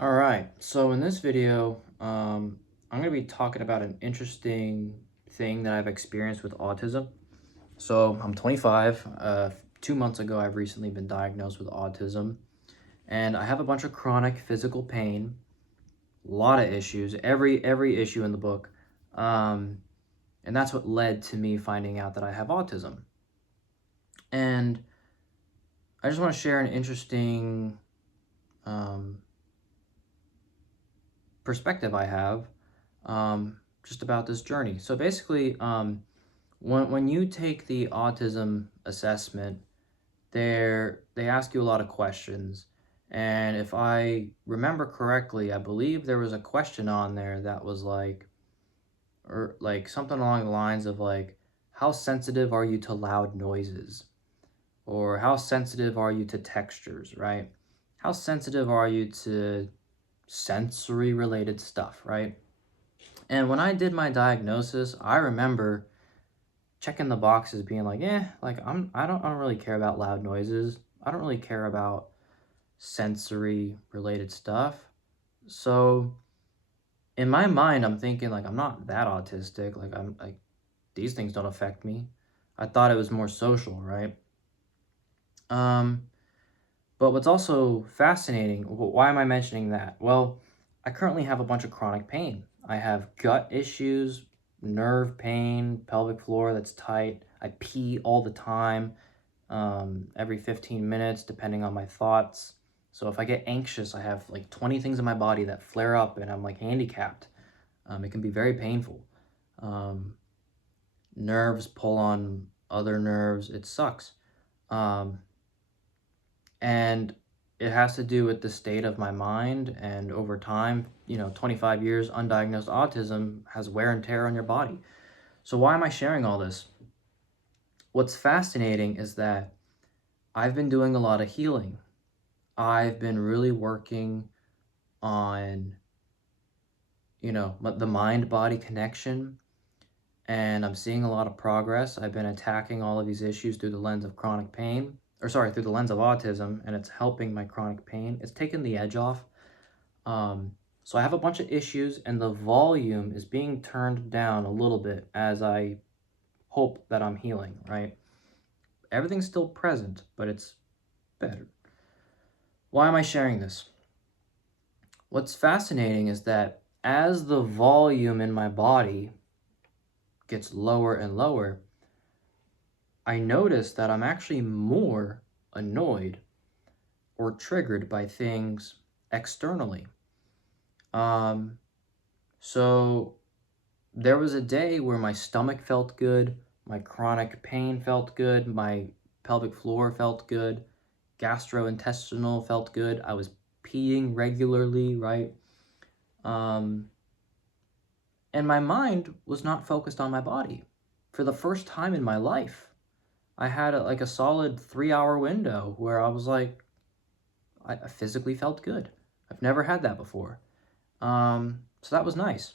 All right, so in this video, I'm going to be talking about an interesting thing that I've experienced with autism. So I'm 25. 2 months ago, I've recently been diagnosed with autism, and I have a bunch of chronic physical pain, a lot of issues, every issue in the book, um, and that's what led to me finding out that I have autism. And I just want to share an interesting um, perspective I have just about this journey. So basically, when you take the autism assessment, they ask you a lot of questions. And if I remember correctly, I believe there was a question on there that was like, or like something along the lines of like, how sensitive are you to loud noises? Or how sensitive are you to textures, right? How sensitive are you to sensory related stuff, right? And when I did my diagnosis, I remember checking the boxes being like, like I don't really care about loud noises. I don't really care about sensory related stuff. So in my mind, I'm thinking like I'm not that autistic. Like I'm like these things don't affect me. I thought it was more social, right? Um, but what's also fascinating, why am I mentioning that? Well, I currently have a bunch of chronic pain. I have gut issues, nerve pain, pelvic floor that's tight. I pee all the time, every 15 minutes, depending on my thoughts. So if I get anxious, I have like 20 things in my body that flare up and I'm like handicapped. It can be very painful. Um, Nerves pull on other nerves. It sucks. Um, and it has to do with the state of my mind, and over time, 25 years undiagnosed autism has wear and tear on your body. So why am I sharing all this? What's fascinating is that I've been doing a lot of healing. I've been really working on the mind body connection, and I'm seeing a lot of progress. I've been attacking all of these issues through the lens of chronic pain, or sorry, through the lens of autism, and it's helping my chronic pain. It's taken the edge off. So I have a bunch of issues, and the volume is being turned down a little bit as I hope that I'm healing, right? Everything's still present, but it's better. Why am I sharing this? What's fascinating is that as the volume in my body gets lower and lower, I notice that I'm actually more annoyed or triggered by things externally. Um, so there was a day where my stomach felt good, my chronic pain felt good, my pelvic floor felt good, gastrointestinal felt good. I was peeing regularly, right? Um, and my mind was not focused on my body. For the first time in my life, I had like a solid 3 hour window where I was like, I physically felt good. I've never had that before. So that was nice.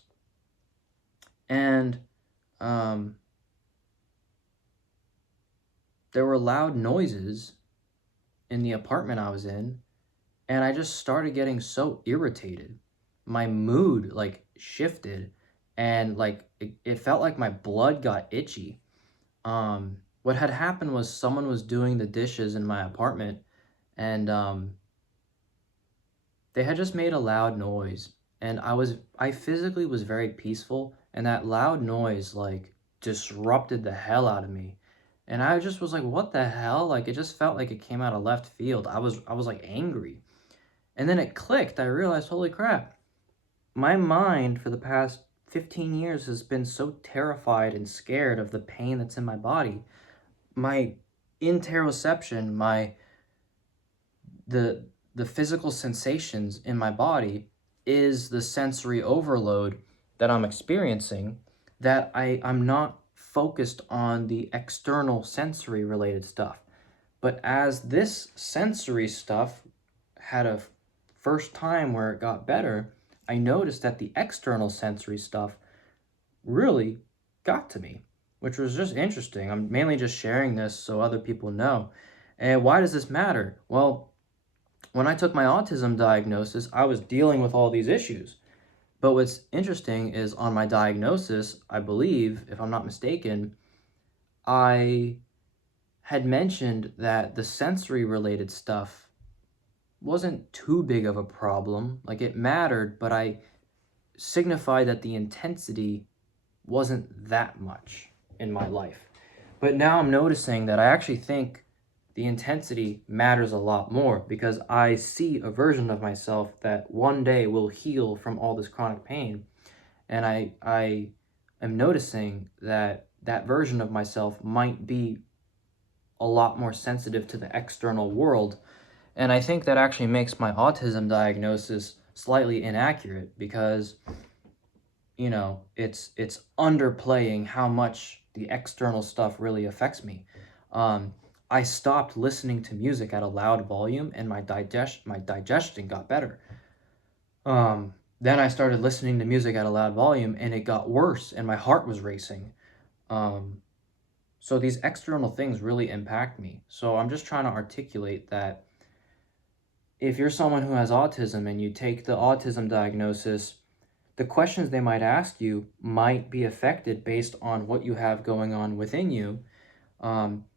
And um, there were loud noises in the apartment I was in, and I just started getting so irritated. My mood like shifted, and like it felt like my blood got itchy. What had happened was someone was doing the dishes in my apartment, and they had just made a loud noise, and I physically was very peaceful, and that loud noise like disrupted the hell out of me. And I just was like, what the hell? Like it just felt like it came out of left field. I was like angry. And then it clicked. I realized, holy crap. My mind for the past 15 years has been so terrified and scared of the pain that's in my body. My interoception, the the physical sensations in my body is the sensory overload that I'm experiencing, that I'm not focused on the external sensory related stuff. But as this sensory stuff had a first time where it got better, I noticed that the external sensory stuff really got to me, which was just interesting. I'm mainly just sharing this so other people know. And why does this matter? Well, when I took my autism diagnosis, I was dealing with all these issues. But what's interesting is on my diagnosis, I believe, if I'm not mistaken, I had mentioned that the sensory related stuff wasn't too big of a problem. Like it mattered, but I signified that the intensity wasn't that much in my life. But now I'm noticing that I actually think the intensity matters a lot more because I see a version of myself that one day will heal from all this chronic pain. And I am noticing that that version of myself might be a lot more sensitive to the external world. And I think that actually makes my autism diagnosis slightly inaccurate because, you know, it's underplaying how much the external stuff really affects me. I stopped listening to music at a loud volume, and my digestion got better. Then I started listening to music at a loud volume, and it got worse, and my heart was racing. Um, so these external things really impact me. So I'm just trying to articulate that if you're someone who has autism and you take the autism diagnosis, the questions they might ask you might be affected based on what you have going on within you,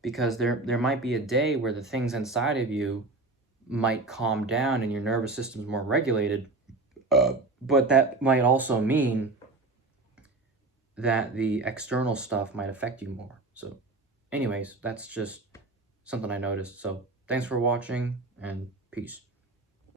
because there might be a day where the things inside of you might calm down and your nervous system's more regulated, but that might also mean that the external stuff might affect you more. So anyways, that's just something I noticed. So thanks for watching and peace.